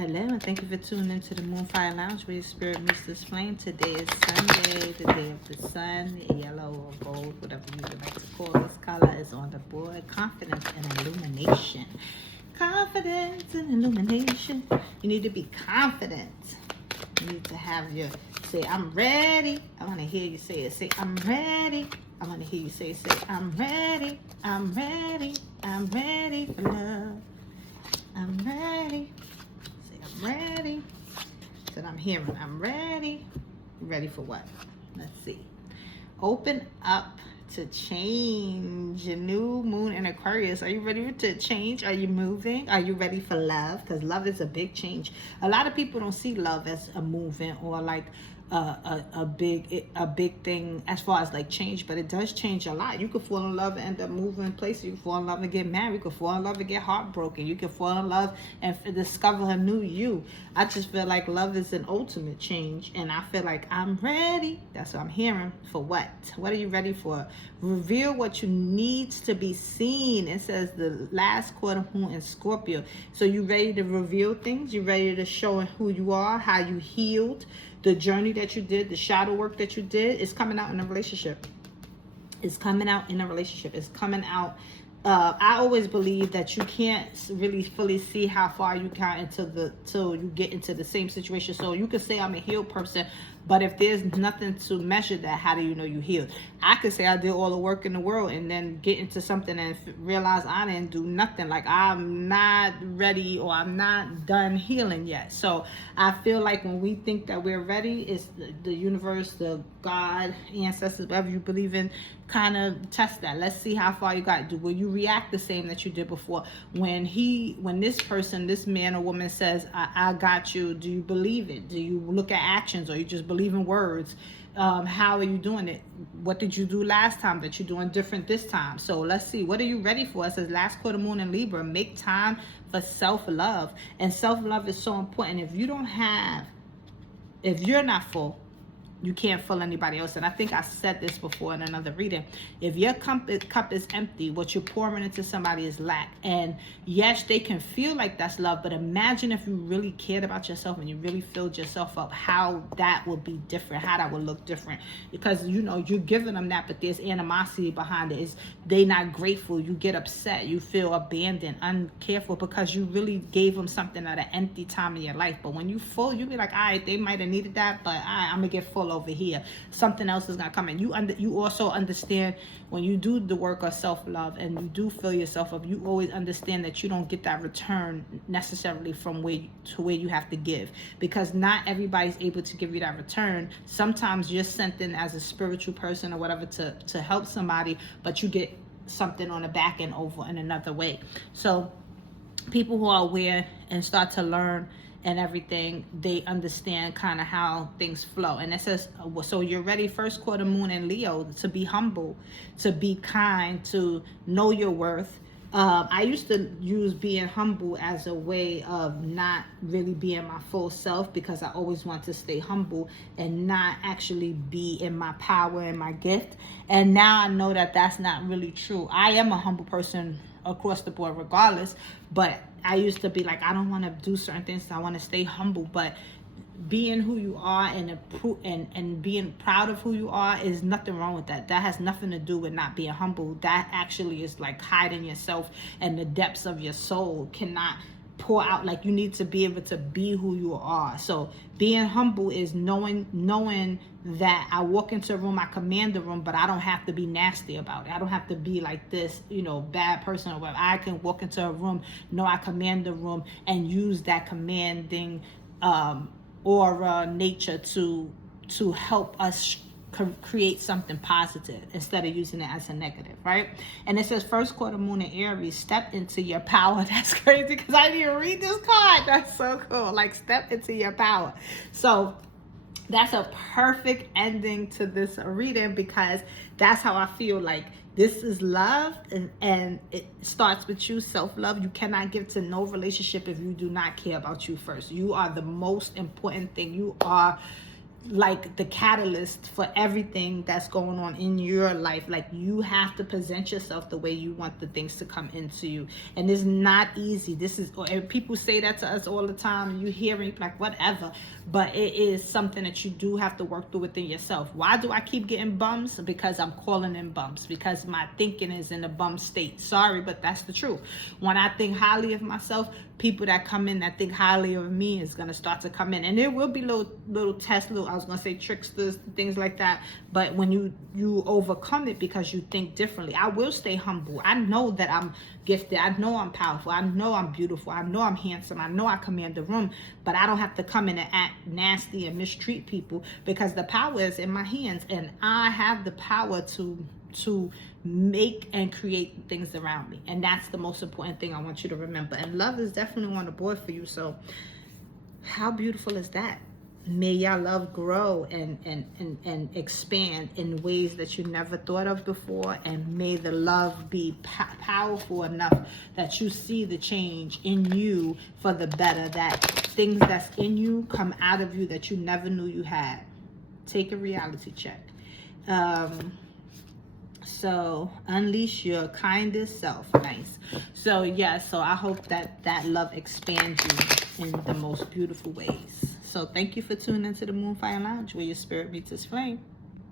Hello, and thank you for tuning into the Moonfire Lounge where your spirit meets this flame. Today is Sunday, the day of the sun, yellow or gold, whatever you would like to call this color is on the board. Confidence and illumination. Confidence and illumination. You need to be confident. You need to have your, say, I'm ready. I want to hear you say it. Say, I'm ready. I want to hear you say, I'm ready. I'm ready. I'm ready for love. I'm ready. Say, I'm ready. Said, I'm hearing. I'm ready. Ready for what? Let's see. Open up to change. A new moon in Aquarius. Are you ready to change? Are you moving? Are you ready for love? Because love is a big change. A lot of people don't see love as a moving or like a big thing as far as like change, but it does change a lot. You could fall in love and end up moving places. You could fall in love and get married. You could fall in love and get heartbroken. You could fall in love and discover a new you. I just feel like love is an ultimate change, and I feel like I'm ready. That's what I'm hearing. For what? What are you ready for? Reveal what you needs to be seen. It says the last quarter moon in Scorpio. So you ready to reveal things? You ready to show who you are, how you healed, the journey that you did, the shadow work that you did. Is coming out in a relationship. It's coming out in a relationship. It's coming out. I always believe that you can't really fully see how far you got till you get into the same situation. So you could say I'm a healed person, but if there's nothing to measure that, how do you know you healed? I could say I did all the work in the world and then get into something and realize I didn't do nothing. Like I'm not ready or I'm not done healing yet. So I feel like when we think that we're ready, it's the universe, the God, ancestors, whatever you believe in, kind of test that. Let's see how far you got. Will you react the same that you did before? When this person, this man or woman says, I got you, do you believe it? Do you look at actions, or you just believe in words? How are you doing it? What did you do last time that you're doing different this time? So let's see, what are you ready for? It says last quarter moon in Libra. Make time for self-love. And self-love is so important. If you're not full, you can't fill anybody else. And I think I said this before in another reading. If your cup is empty, what you're pouring into somebody is lack. And yes, they can feel like that's love, but imagine if you really cared about yourself and you really filled yourself up, how that would be different, how that would look different. Because, you're giving them that, but there's animosity behind it. They not grateful. You get upset. You feel abandoned, uncared for, because you really gave them something at an empty time in your life. But when you full, you be like, all right, they might have needed that, but I'm going to get full over here. Something else is gonna come in. You also understand when you do the work of self-love and you do fill yourself up, you always understand that you don't get that return necessarily from where you have to give, because not everybody's able to give you that return. Sometimes you're sent in as a spiritual person or whatever to help somebody, but you get something on the back end over in another way. So people who are aware and start to learn and everything, they understand kind of how things flow. And it says, so you're ready, first quarter moon in Leo, to be humble, to be kind, to know your worth. I used to use being humble as a way of not really being my full self, because I always want to stay humble and not actually be in my power and my gift. And now I know that that's not really true. I am a humble person across the board regardless, but I used to be like, I don't want to do certain things, so I want to stay humble. But being who you are and being proud of who you are, is nothing wrong with that. That has nothing to do with not being humble. That actually is like hiding yourself, and the depths of your soul cannot pour out. Like, you need to be able to be who you are. So being humble is knowing that I walk into a room, I command the room, but I don't have to be nasty about it. I don't have to be like this, bad person or whatever. I can walk into a room, know I command the room, and use that commanding aura, nature to help us create something positive instead of using it as a negative, right? And it says first quarter moon in Aries, step into your power. That's crazy, because I didn't even read this card. That's so cool. Like, step into your power. So that's a perfect ending to this reading, because that's how I feel. Like, this is love, and it starts with you, self-love. You cannot give to no relationship if you do not care about you first. You are the most important thing. You are like the catalyst for everything that's going on in your life. Like, you have to present yourself the way you want the things to come into you, and it's not easy. This is, or people say that to us all the time, you hear it like whatever, but it is something that you do have to work through within yourself. Why do I keep getting bums? Because I'm calling in bums, because my thinking is in a bum state. Sorry, but that's the truth. When I think highly of myself, people that come in that think highly of me is going to start to come in, and there will be little tests, I was going to say tricksters, things like that. But when you overcome it because you think differently, I will stay humble. I know that I'm gifted. I know I'm powerful. I know I'm beautiful. I know I'm handsome. I know I command the room, but I don't have to come in and act nasty and mistreat people, because the power is in my hands, and I have the power to make and create things around me. And that's the most important thing I want you to remember. And love is definitely on the board for you. So how beautiful is that? May your love grow and expand in ways that you never thought of before. And may the love be powerful enough that you see the change in you for the better, that things that's in you come out of you that you never knew you had. Take a reality check. So unleash your kindest self. Nice. So yeah, so I hope that love expands you in the most beautiful ways. So thank you for tuning into the Moonfire Lounge, where your spirit meets its flame.